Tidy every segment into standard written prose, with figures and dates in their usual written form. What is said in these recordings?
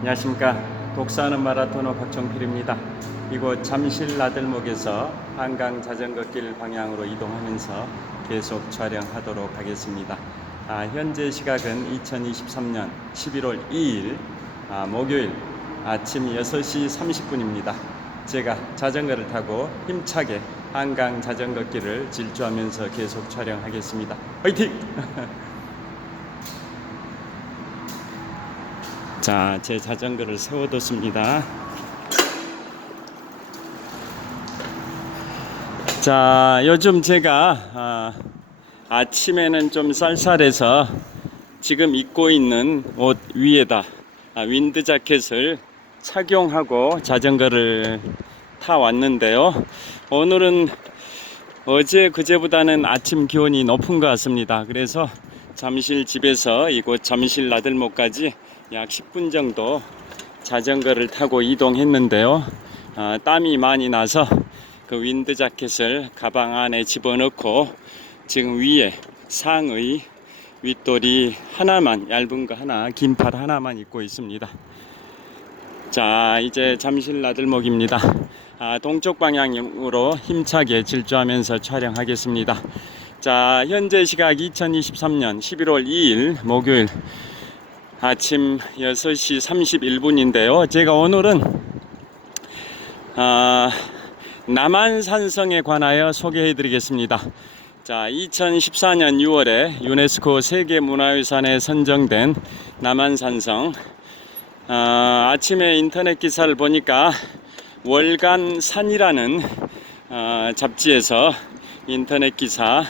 안녕하십니까. 독서하는 마라토너 박정필입니다. 이곳 잠실 나들목에서 한강 자전거길 방향으로 이동하면서 계속 촬영하도록 하겠습니다. 현재 시각은 2023년 11월 2일 목요일 아침 6시 30분입니다. 제가 자전거를 타고 힘차게 한강 자전거길을 질주하면서 계속 촬영하겠습니다. 화이팅! 자, 제 자전거를 세워뒀습니다. 자, 요즘 제가 아침에는 좀 쌀쌀해서 지금 입고 있는 옷 위에다 윈드 자켓을 착용하고 자전거를 타 왔는데요. 오늘은 어제 그제보다는 아침 기온이 높은 것 같습니다. 그래서 잠실 집에서 이곳 잠실 나들목까지 약 10분 정도 자전거를 타고 이동했는데요. 땀이 많이 나서 그 윈드 자켓을 가방 안에 집어넣고 지금 위에 상의 윗돌이 하나만, 얇은 거 하나, 긴팔 하나만 입고 있습니다. 자, 이제 잠실 나들목입니다. 동쪽 방향으로 힘차게 질주하면서 촬영하겠습니다. 자, 현재 시각 2023년 11월 2일 목요일 아침 6시 31분인데요. 제가 오늘은 남한산성에 관하여 소개해 드리겠습니다. 자, 2014년 6월에 유네스코 세계문화유산에 선정된 남한산성. 아침에 인터넷 기사를 보니까 월간산이라는 잡지에서 인터넷 기사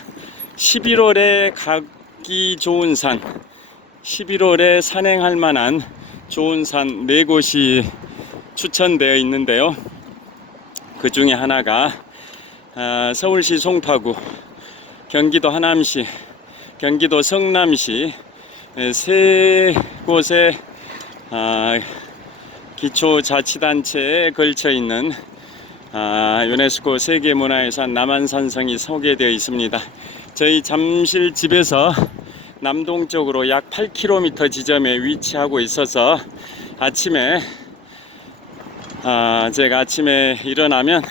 11월에 가기 좋은 산, 11월에 산행할 만한 좋은 산 4곳이 추천되어 있는데요. 그 중에 하나가 서울시 송파구, 경기도 하남시, 경기도 성남시 세 곳의 기초자치단체에 걸쳐 있는 유네스코 세계문화유산 남한산성이 소개되어 있습니다. 저희 잠실 집에서 남동쪽으로 약 8km 지점에 위치하고 있어서 아침에 제가 아침에 일어나면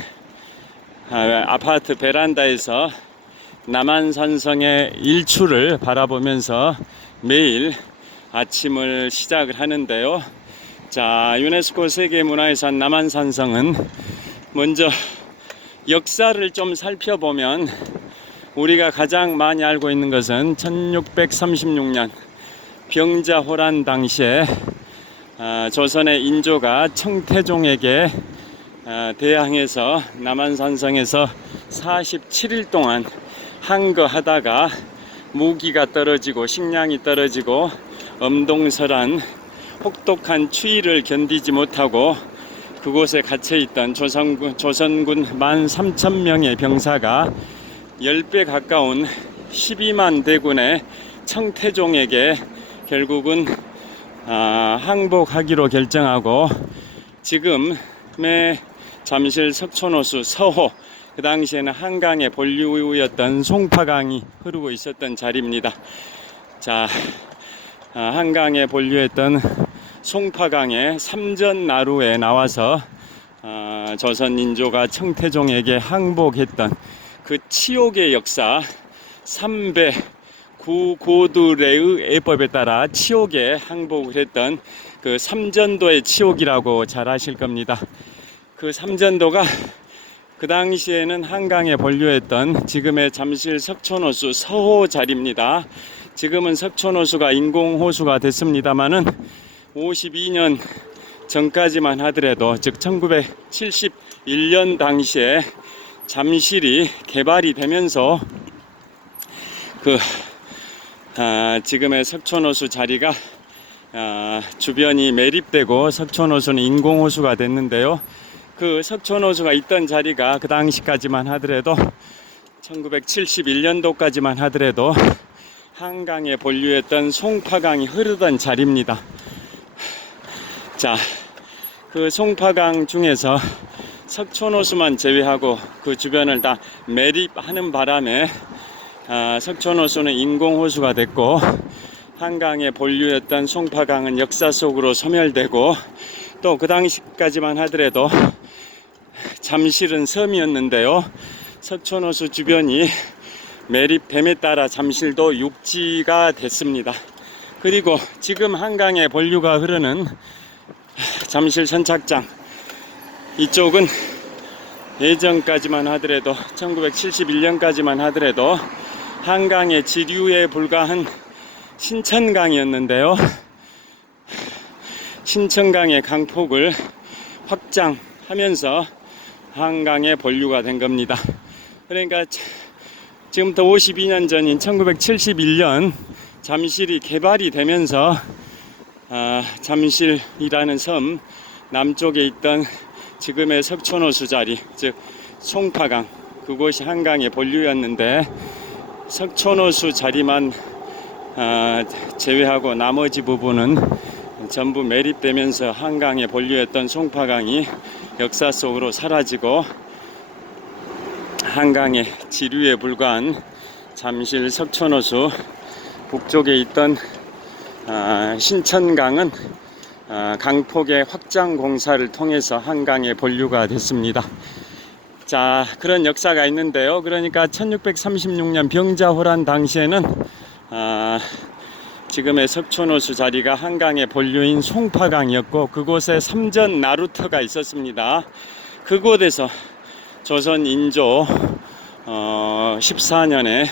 아파트 베란다에서 남한산성의 일출을 바라보면서 매일 아침을 시작을 하는데요. 자, 유네스코 세계문화유산 남한산성은 먼저 역사를 좀 살펴보면 우리가 가장 많이 알고 있는 것은 1636년 병자호란 당시에 조선의 인조가 청태종에게 대항해서 남한산성에서 47일 동안 항거하다가 무기가 떨어지고 식량이 떨어지고 엄동설한 혹독한 추위를 견디지 못하고 그곳에 갇혀있던 조선군 13,000명의 병사가 10배 가까운 12만 대군의 청태종에게 결국은 항복하기로 결정하고 지금의 잠실 석촌호수 서호, 그 당시에는 한강의 본류였던 송파강이 흐르고 있었던 자리입니다. 자, 한강에 본류했던 송파강의 삼전나루에 나와서 조선인조가 청태종에게 항복했던 그 치욕의 역사, 삼배 구고두레의 예법에 따라 치욕에 항복을 했던 그 삼전도의 치욕이라고 잘 아실 겁니다. 그 삼전도가 그 당시에는 한강에 본류했던 지금의 잠실 석촌호수 서호 자리입니다. 지금은 석촌호수가 인공호수가 됐습니다마는 52년 전까지만 하더라도, 즉 1971년 당시에 잠실이 개발이 되면서 지금의 석촌호수 자리가 주변이 매립되고 석촌호수는 인공호수가 됐는데요. 그 석촌호수가 있던 자리가 그 당시까지만 하더라도 1971년도까지만 하더라도 한강에 본류했던 송파강이 흐르던 자리입니다. 자, 그 송파강 중에서 석촌호수만 제외하고 그 주변을 다 매립하는 바람에 석촌호수는 인공호수가 됐고 한강의 본류였던 송파강은 역사 속으로 소멸되고, 또 그 당시까지만 하더라도 잠실은 섬이었는데요. 석촌호수 주변이 매립됨에 따라 잠실도 육지가 됐습니다. 그리고 지금 한강의 본류가 흐르는 잠실 선착장 이쪽은 예전까지만 하더라도 1971년까지만 하더라도 한강의 지류에 불과한 신천강이었는데요. 신천강의 강폭을 확장하면서 한강의 본류가 된 겁니다. 그러니까 지금부터 52년 전인 1971년 잠실이 개발이 되면서 잠실이라는 섬 남쪽에 있던 지금의 석촌호수 자리, 즉 송파강, 그곳이 한강의 본류였는데 석촌호수 자리만 제외하고 나머지 부분은 전부 매립되면서 한강의 본류였던 송파강이 역사 속으로 사라지고 한강의 지류에 불과한 잠실 석촌호수 북쪽에 있던 신천강은 강폭의 확장 공사를 통해서 한강의 본류가 됐습니다. 자, 그런 역사가 있는데요. 그러니까 1636년 병자호란 당시에는 지금의 석촌호수 자리가 한강의 본류인 송파강이었고, 그곳에 삼전 나루터가 있었습니다. 그곳에서 조선 인조 14년에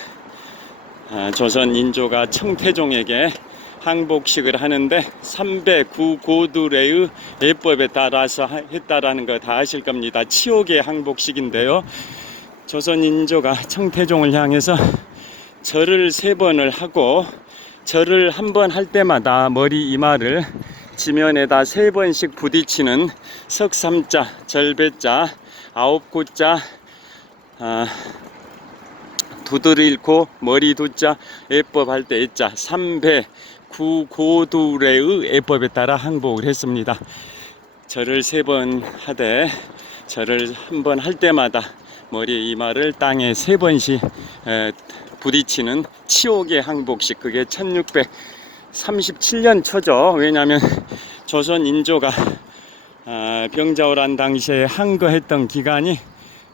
조선 인조가 청태종에게 항복식을 하는데 309고두례의 예법에 따라서 했다라는 거 다 아실 겁니다. 치옥의 항복식인데요. 조선 인조가 청태종을 향해서 절을 3번을 하고, 절을 한 번 할 때마다 머리 이마를 지면에다 3번씩 부딪히는 석삼자, 절배자, 9구자, 두드릴고 머리 두자, 예법 할 때 예자, 309고두례의 예법에 따라 항복을 했습니다. 절을 3번 하되 절을 한 번 할 때마다 머리 이마를 땅에 3번씩 부딪히는 치옥의 항복식, 그게 1637년 초죠. 왜냐하면 조선 인조가 병자호란 당시에 항거했던 기간이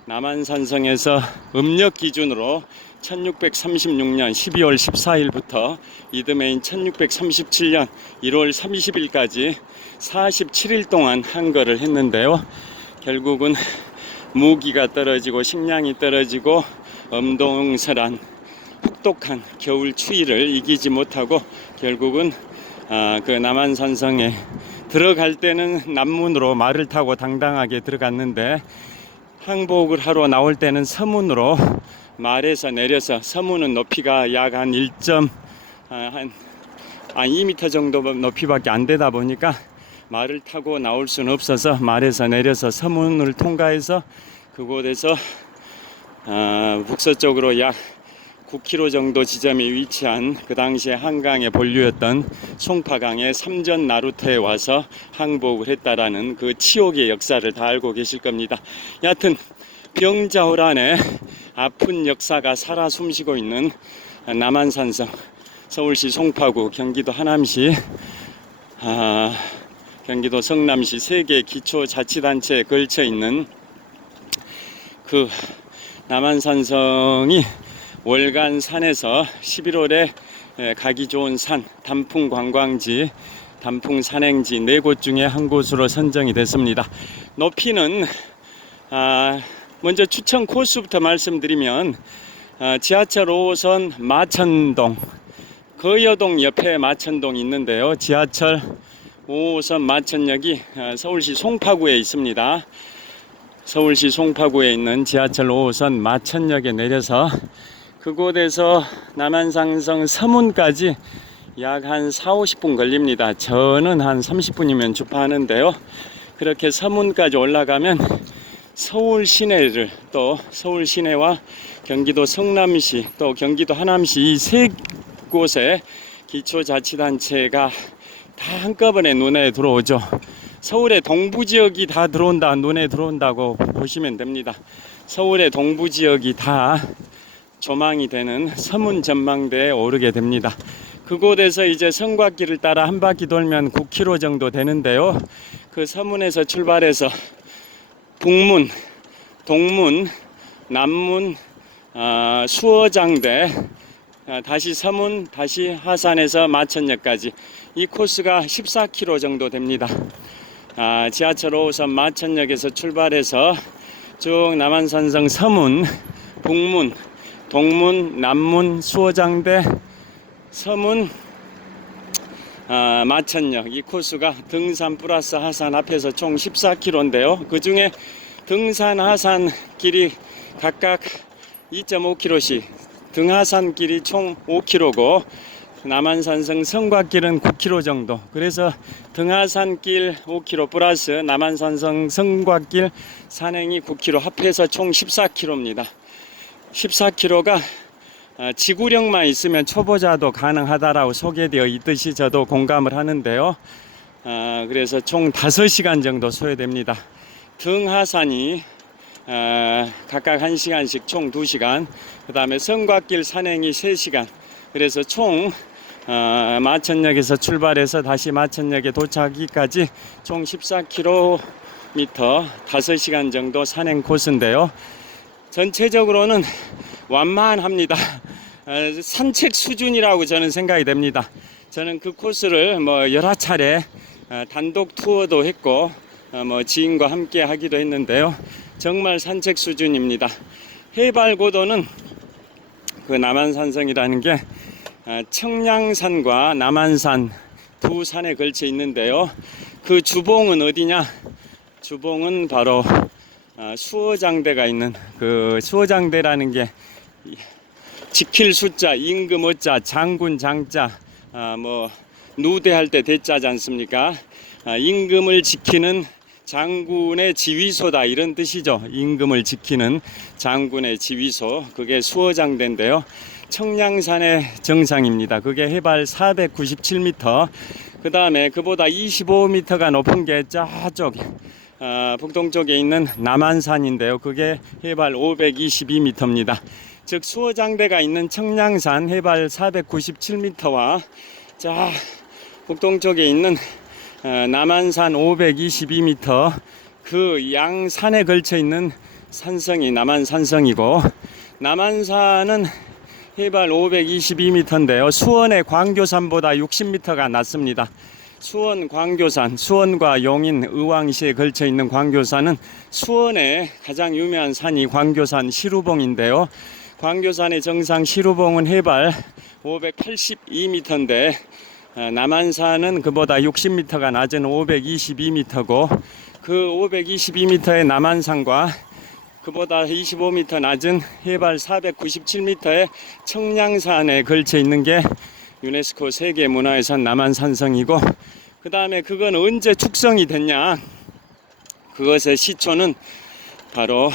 남한산성에서 음력 기준으로 1636년 12월 14일부터 이듬해인 1637년 1월 30일까지 47일 동안 항거를 했는데요. 결국은 무기가 떨어지고 식량이 떨어지고 엄동설한 혹독한 겨울 추위를 이기지 못하고 결국은 그 남한산성에 들어갈 때는 남문으로 말을 타고 당당하게 들어갔는데, 항복을 하러 나올 때는 서문으로 말에서 내려서, 서문은 높이가 약 한 2m 정도 높이밖에 안 되다 보니까 말을 타고 나올 수는 없어서 말에서 내려서 서문을 통과해서 그곳에서 북서쪽으로 약 9km 정도 지점에 위치한 그 당시에 한강의 본류였던 송파강의 삼전 나루터에 와서 항복을 했다라는 그 치옥의 역사를 다 알고 계실 겁니다. 여하튼 병자호란에 아픈 역사가 살아 숨쉬고 있는 남한산성, 서울시 송파구, 경기도 하남시, 경기도 성남시 3개 기초자치단체에 걸쳐 있는 그 남한산성이 월간 산에서 11월에 가기 좋은 산, 단풍 관광지, 단풍 산행지 4곳 중에 한 곳으로 선정이 됐습니다. 높이는 먼저 추천 코스부터 말씀드리면 지하철 5호선 마천동, 거여동 옆에 마천동이 있는데요. 지하철 5호선 마천역이 서울시 송파구에 있습니다. 서울시 송파구에 있는 지하철 5호선 마천역에 내려서 그곳에서 남한산성 서문까지 약 한 4-50분 걸립니다. 저는 한 30분이면 주파하는데요. 그렇게 서문까지 올라가면 서울 시내를, 또 서울 시내와 경기도 성남시, 또 경기도 하남시 이 3곳의 기초자치단체가 다 한꺼번에 눈에 들어오죠. 서울의 동부지역이 다 들어온다, 눈에 들어온다고 보시면 됩니다. 서울의 동부지역이 다 조망이 되는 서문 전망대에 오르게 됩니다. 그곳에서 이제 성곽길을 따라 한 바퀴 돌면 9km 정도 되는데요. 그 서문에서 출발해서 북문, 동문, 남문, 수어장대, 다시 서문, 다시 하산에서 마천역까지 이 코스가 14km 정도 됩니다. 지하철 5호선 마천역에서 출발해서 쭉 남한산성 서문, 북문, 동문, 남문, 수어장대, 서문, 마천역 이 코스가 등산 플러스 하산 합해서 총 14km인데요. 그 중에 등산 하산 길이 각각 2.5km씩, 등하산 길이 총 5km고 남한산성 성곽길은 9km 정도. 그래서 등하산길 5km 플러스 남한산성 성곽길 산행이 9km 합해서 총 14km입니다. 14km가 지구력만 있으면 초보자도 가능하다라고 소개되어 있듯이 저도 공감을 하는데요. 그래서 총 5시간 정도 소요됩니다. 등하산이 각각 1시간씩 총 2시간, 그 다음에 성곽길 산행이 3시간. 그래서 총 마천역에서 출발해서 다시 마천역에 도착하기까지 총 14km 5시간 정도 산행 코스인데요. 전체적으로는 완만합니다. 산책 수준이라고 저는 생각이 됩니다. 저는 그 코스를 여러 차례 단독 투어도 했고 지인과 함께 하기도 했는데요. 정말 산책 수준입니다. 해발 고도는 그 남한산성이라는 게 청량산과 남한산 두 산에 걸쳐 있는데요. 그 주봉은 어디냐? 주봉은 바로 수어장대가 있는, 그 수어장대라는 게 지킬 숫자, 임금 어자, 장군 장자, 누대할 때 대자지 않습니까? 임금을 지키는 장군의 지휘소다, 이런 뜻이죠. 임금을 지키는 장군의 지휘소, 그게 수어장대인데요. 청량산의 정상입니다. 그게 해발 497m. 그 다음에 그보다 25m가 높은 게 저쪽 북동쪽에 있는 남한산인데요. 그게 해발 522m입니다. 즉 수어장대가 있는 청량산 해발 497m와 북동쪽에 있는 남한산 522m, 그 양산에 걸쳐 있는 산성이 남한산성이고, 남한산은 해발 522m인데요. 수원의 광교산보다 60m가 낮습니다. 수원 광교산, 수원과 용인, 의왕시에 걸쳐 있는 광교산은 수원의 가장 유명한 산이 광교산 시루봉인데요. 광교산의 정상 시루봉은 해발 582m인데 남한산은 그보다 60m가 낮은 522m고, 그 522m의 남한산과 그보다 25m 낮은 해발 497m의 청량산에 걸쳐 있는 게 유네스코 세계문화유산 남한산성이고, 그 다음에 그건 언제 축성이 됐냐? 그것의 시초는 바로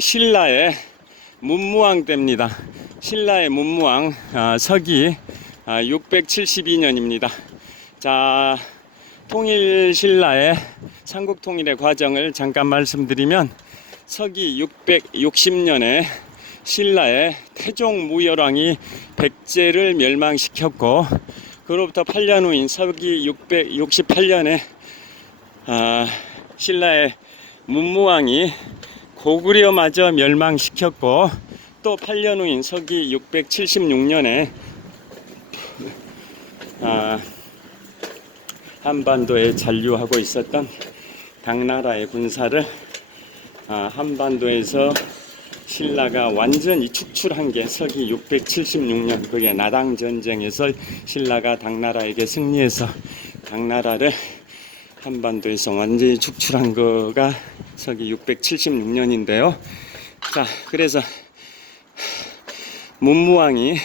신라의 문무왕 때입니다. 신라의 문무왕 서기 672년입니다. 자, 통일신라의 삼국통일의 과정을 잠깐 말씀드리면, 서기 660년에 신라의 태종무열왕이 백제를 멸망시켰고, 그로부터 8년 후인 서기 668년에 신라의 문무왕이 고구려마저 멸망시켰고, 또 8년 후인 서기 676년에 한반도에 잔류하고 있었던 당나라의 군사를 한반도에서 신라가 완전히 축출한 게 서기 676년, 그게 나당 전쟁에서 신라가 당나라에게 승리해서 당나라를 한반도에서 완전히 축출한 거가 서기 676년인데요. 자, 그래서 문무왕이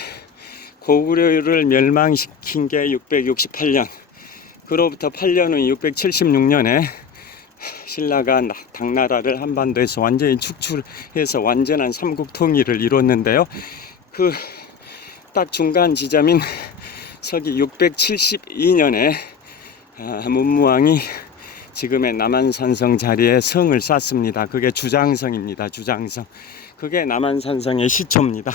고구려를 멸망시킨 게 668년, 그로부터 8년 후 676년에 신라가 당나라를 한반도에서 완전히 축출해서 완전한 삼국 통일을 이뤘는데요. 그 딱 중간 지점인 서기 672년에 문무왕이 지금의 남한산성 자리에 성을 쌓습니다. 그게 주장성입니다. 주장성. 그게 남한산성의 시초입니다.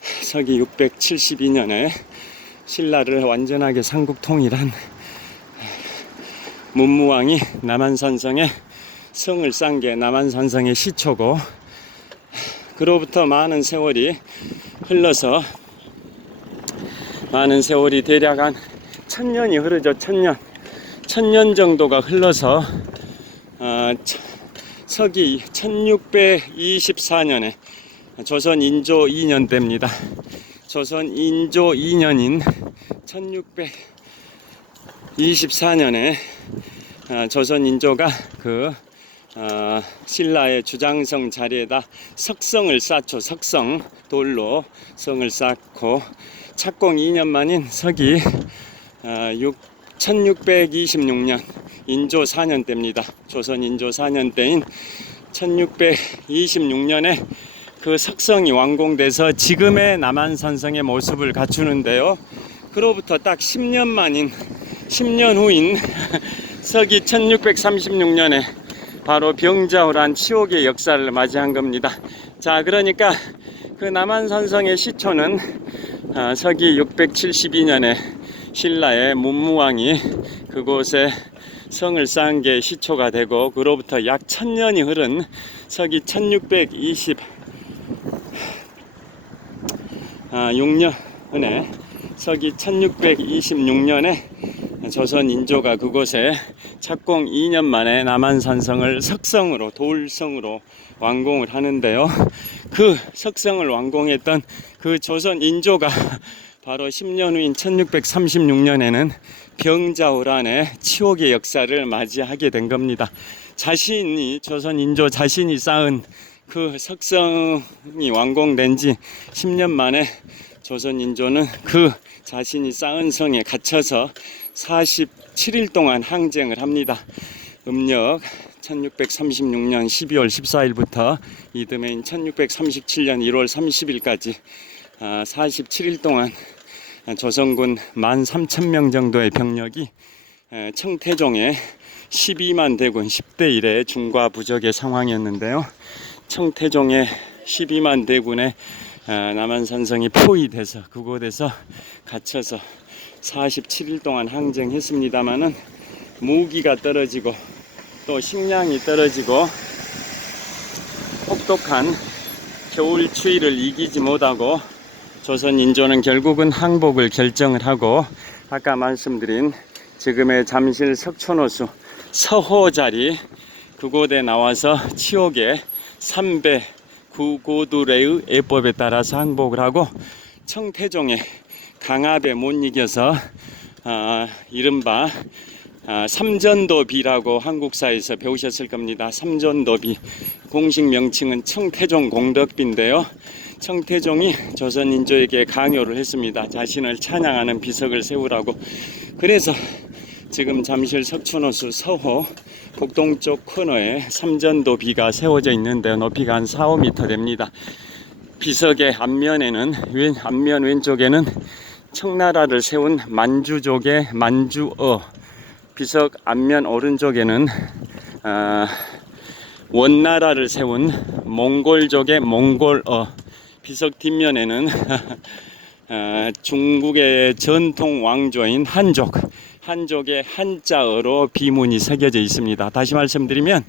서기 672년에 신라를 완전하게 삼국통일한 문무왕이 남한산성에 성을 쌓은 게 남한산성의 시초고, 그로부터 많은 세월이 흘러서 많은 세월이 대략 한 1000년이 흐르죠. 1000년 정도가 흘러서 서기 1624년에 조선 인조 2년 때입니다. 조선 인조 2년인 1624년에 조선 인조가 그 신라의 주장성 자리에다 석성을 쌓죠. 석성 돌로 성을 쌓고 착공 2년 만인 서기 1626년 인조 4년 때입니다. 조선 인조 4년 때인 1626년에 그 석성이 완공돼서 지금의 남한산성의 모습을 갖추는데요. 그로부터 딱 10년 후인 서기 1636년에 바로 병자호란 치옥의 역사를 맞이한 겁니다. 자, 그러니까 그 남한산성의 시초는 서기 672년에 신라의 문무왕이 그곳에 성을 쌓은 게 시초가 되고, 그로부터 약 1000년이 흐른 서기 1626년에 조선 인조가 그곳에 착공 2년 만에 남한산성을 석성으로 돌성으로 완공을 하는데요. 그 석성을 완공했던 그 조선 인조가 바로 10년 후인 1636년에는 병자호란의 치옥의 역사를 맞이하게 된 겁니다. 조선 인조 자신이 쌓은 그 석성이 완공된 지 10년 만에 조선 인조는 그 자신이 쌓은 성에 갇혀서 47일 동안 항쟁을 합니다. 음력 1636년 12월 14일부터 이듬해인 1637년 1월 30일까지 47일 동안 조선군 13,000명 정도의 병력이 청태종의 12만 대군 10대 1의 중과 부적의 상황이었는데요. 청태종의 12만 대군의 남한산성이 포위돼서 그곳에서 갇혀서 47일 동안 항쟁했습니다마는 무기가 떨어지고 또 식량이 떨어지고 혹독한 겨울 추위를 이기지 못하고 조선 인조는 결국은 항복을 결정을 하고, 아까 말씀드린 지금의 잠실 석촌호수 서호 자리 그곳에 나와서 치옥의 3배 구고두레의 예법에 따라서 항복을 하고, 청태종의 강압에 못 이겨서 이른바 삼전도비라고 한국사에서 배우셨을 겁니다. 삼전도비 공식 명칭은 청태종 공덕비인데요. 청태종이 조선 인조에게 강요를 했습니다. 자신을 찬양하는 비석을 세우라고. 그래서 지금 잠실 석촌호수 서호 북동쪽 코너에 삼전도비가 세워져 있는데 높이가 한 4, 5m 됩니다. 비석의 앞면 왼쪽에는 청나라를 세운 만주족의 만주어, 비석 앞면 오른쪽에는 원나라를 세운 몽골족의 몽골어, 비석 뒷면에는 중국의 전통 왕조인 한족의 한자어로 비문이 새겨져 있습니다. 다시 말씀드리면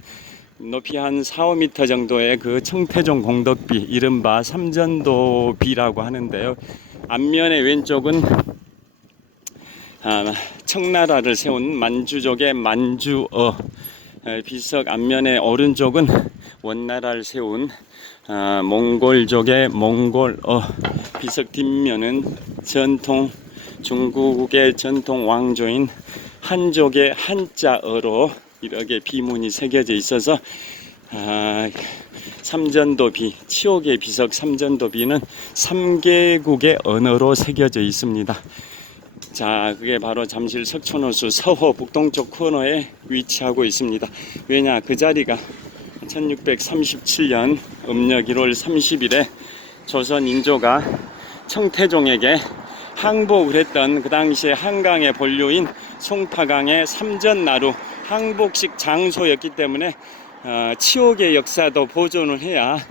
높이 한 4, 5m 정도의 그 청태종 공덕비, 이른바 삼전도비라고 하는데요. 앞면의 왼쪽은 청나라를 세운 만주족의 만주어, 비석 앞면의 오른쪽은 원나라를 세운 몽골족의 몽골어, 비석 뒷면은 중국의 전통 왕조인 한족의 한자어로 이렇게 비문이 새겨져 있어서 삼전도비, 치옥의 비석 삼전도비는 3개국의 언어로 새겨져 있습니다. 자, 그게 바로 잠실 석촌호수 서호 북동쪽 코너에 위치하고 있습니다. 왜냐, 그 자리가 1637년 음력 1월 30일에 조선 인조가 청태종에게 항복을 했던 그 당시에 한강의 본류인 송파강의 삼전나루 항복식 장소였기 때문에 치옥의 역사도 보존을 해야,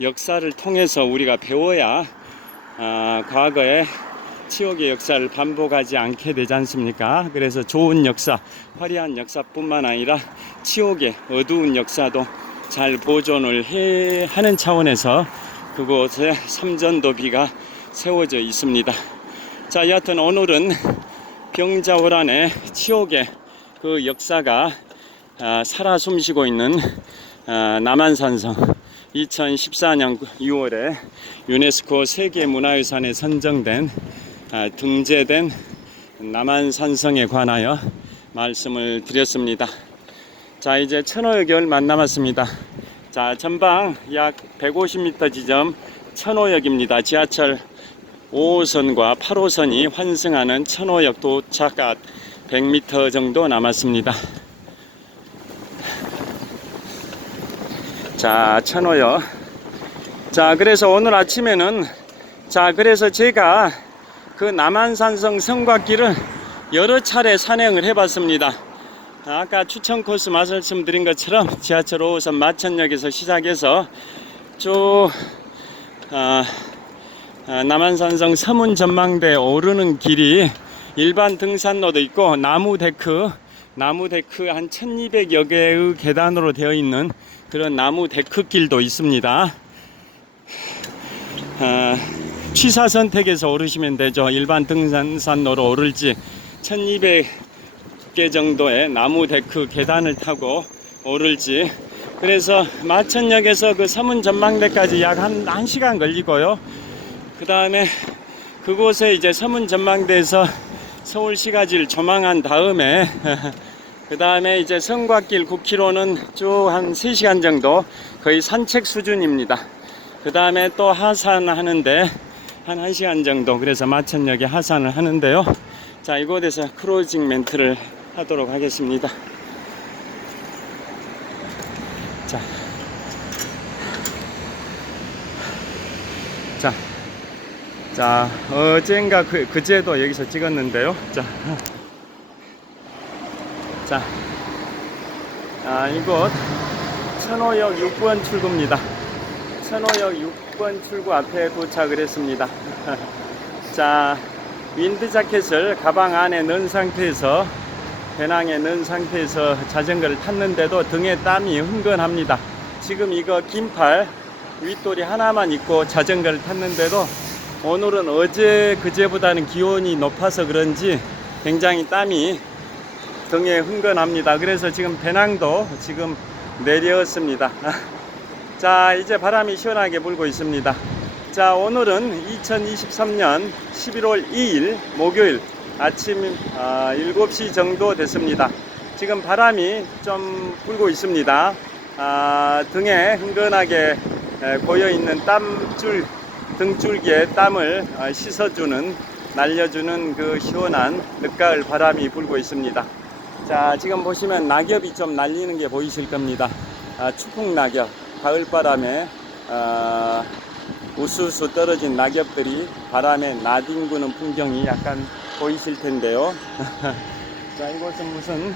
역사를 통해서 우리가 배워야 과거에 치욕의 역사를 반복하지 않게 되지 않습니까? 그래서 좋은 역사, 화려한 역사뿐만 아니라 치욕의 어두운 역사도 잘 보존을 하는 차원에서 그곳에 삼전도비가 세워져 있습니다. 자, 여하튼 오늘은 병자호란의 치욕의 그 역사가 살아 숨쉬고 있는 남한산성 2014년 6월에 유네스코 세계문화유산에 선정된 등재된 남한산성에 관하여 말씀을 드렸습니다. 자, 이제 천호역을 남았습니다. 자, 전방 약 150m 지점 천호역입니다. 지하철 5호선과 8호선이 환승하는 천호역 도착 100m 정도 남았습니다. 자, 천호역. 자, 그래서 오늘 아침에는 그래서 제가 그 남한산성 성곽길을 여러 차례 산행을 해봤습니다. 아까 추천 코스 말씀드린 것처럼 지하철 5호선 마천역에서 시작해서 쭉 남한산성 서문전망대 오르는 길이 일반 등산로도 있고 나무 데크 한 1200여 개의 계단으로 되어 있는 그런 나무 데크 길도 있습니다. 취사 선택해서 오르시면 되죠. 일반 등산로로 오를지 1200개 정도의 나무 데크 계단을 타고 오를지. 그래서 마천역에서 그 서문전망대까지 약 1시간 걸리고요. 그 다음에 그곳에 이제 서문전망대에서 서울시가지를 조망한 다음에 그 다음에 이제 성곽길 9km는 쭉 한 3시간 정도 거의 산책 수준입니다. 그 다음에 또 하산하는데 한 1시간 정도, 그래서 마천역에 하산을 하는데요. 자, 이곳에서 크로징 멘트를 하도록 하겠습니다. 자, 어젠가 그제도 여기서 찍었는데요. 이곳 천호역 6번 출구입니다. 천호역 6번 출구 앞에 도착을 했습니다. 자, 윈드 자켓을 가방 안에 넣은 상태에서, 배낭에 넣은 상태에서 자전거를 탔는데도 등에 땀이 흥건합니다. 지금 이거 긴팔 윗돌이 하나만 입고 자전거를 탔는데도 오늘은 어제 그제보다는 기온이 높아서 그런지 굉장히 땀이 등에 흥건합니다. 그래서 지금 배낭도 지금 내렸습니다. 자, 이제 바람이 시원하게 불고 있습니다. 자, 오늘은 2023년 11월 2일 목요일 아침 7시 정도 됐습니다. 지금 바람이 좀 불고 있습니다. 등에 흥건하게 고여있는 등줄기에 땀을 씻어주는, 날려주는 그 시원한 늦가을 바람이 불고 있습니다. 자, 지금 보시면 낙엽이 좀 날리는 게 보이실 겁니다. 추풍 낙엽, 가을바람에 우수수 떨어진 낙엽들이 바람에 나뒹구는 풍경이 약간 보이실 텐데요. 자, 이곳은 무슨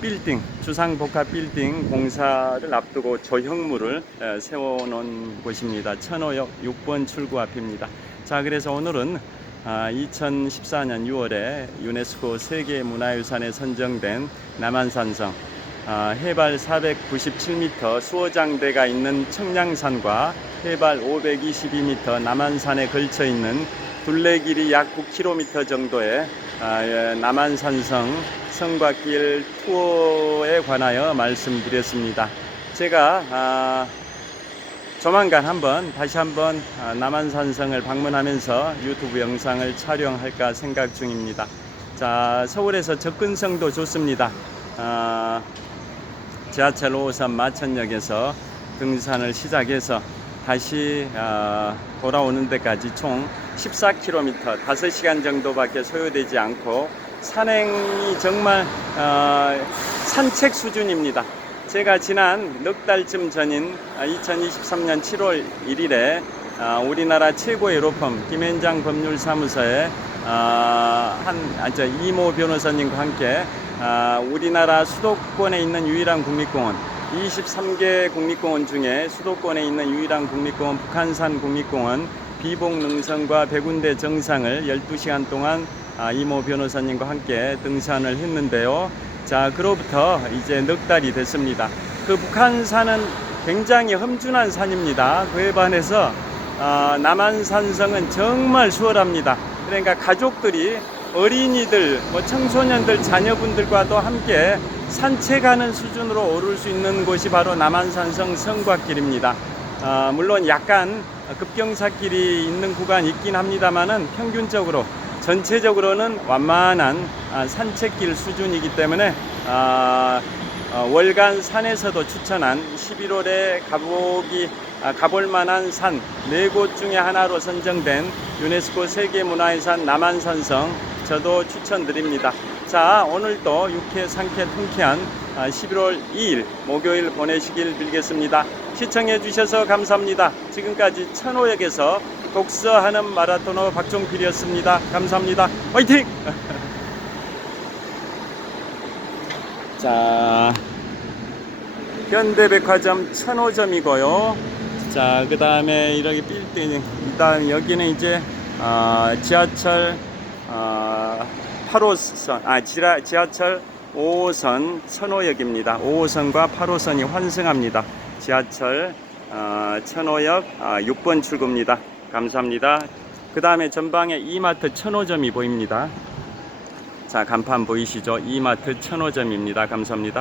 빌딩, 주상복합 빌딩 공사를 앞두고 조형물을 세워놓은 곳입니다. 천호역 6번 출구 앞입니다. 자, 그래서 오늘은 2014년 6월에 유네스코 세계문화유산에 선정된 남한산성, 해발 497m 수어장대가 있는 청량산과 해발 522m 남한산에 걸쳐 있는 둘레길이 약 9km 정도의 남한산성 성곽길 투어에 관하여 말씀드렸습니다. 제가 조만간 다시 한번 남한산성을 방문하면서 유튜브 영상을 촬영할까 생각 중입니다. 자, 서울에서 접근성도 좋습니다. 지하철 5호선 마천역에서 등산을 시작해서 다시 돌아오는 데까지 총 14km, 5시간 정도밖에 소요되지 않고 산행이 정말 산책 수준입니다. 제가 지난 넉 달쯤 전인 2023년 7월 1일에 우리나라 최고의 로펌 김앤장 법률사무소에 이모 변호사님과 함께 우리나라 수도권에 있는 유일한 국립공원 23개 국립공원 중에 수도권에 있는 유일한 국립공원 북한산 국립공원 비봉능선과 백운대 정상을 12시간 동안 이모 변호사님과 함께 등산을 했는데요. 자, 그로부터 이제 넉 달이 됐습니다. 그 북한산은 굉장히 험준한 산입니다. 그에 반해서 남한산성은 정말 수월합니다. 그러니까 가족들이 어린이들, 청소년들, 자녀분들과도 함께 산책하는 수준으로 오를 수 있는 곳이 바로 남한산성 성곽길입니다. 물론 약간 급경사길이 있는 구간이 있긴 합니다만은 평균적으로 전체적으로는 완만한 산책길 수준이기 때문에 월간 산에서도 추천한 11월에 가볼 만한 산 4곳 중에 하나로 선정된 유네스코 세계문화유산 남한산성 저도 추천드립니다. 자, 오늘도 유쾌 상쾌 통쾌한 11월 2일 목요일 보내시길 빌겠습니다. 시청해 주셔서 감사합니다. 지금까지 천호역에서 독서하는 마라토너 박종필이었습니다. 감사합니다. 화이팅! 자, 현대백화점 천호점이고요. 자, 그 다음에 이렇게 빌딩, 그 다음에 여기는 이제 지하철 8호선, 지하철 5호선 천호역입니다. 5호선과 8호선이 환승합니다. 지하철 천호역 6번 출구입니다. 감사합니다. 그 다음에 전방에 이마트 천호점이 보입니다. 자, 간판 보이시죠? 이마트 천호점입니다. 감사합니다.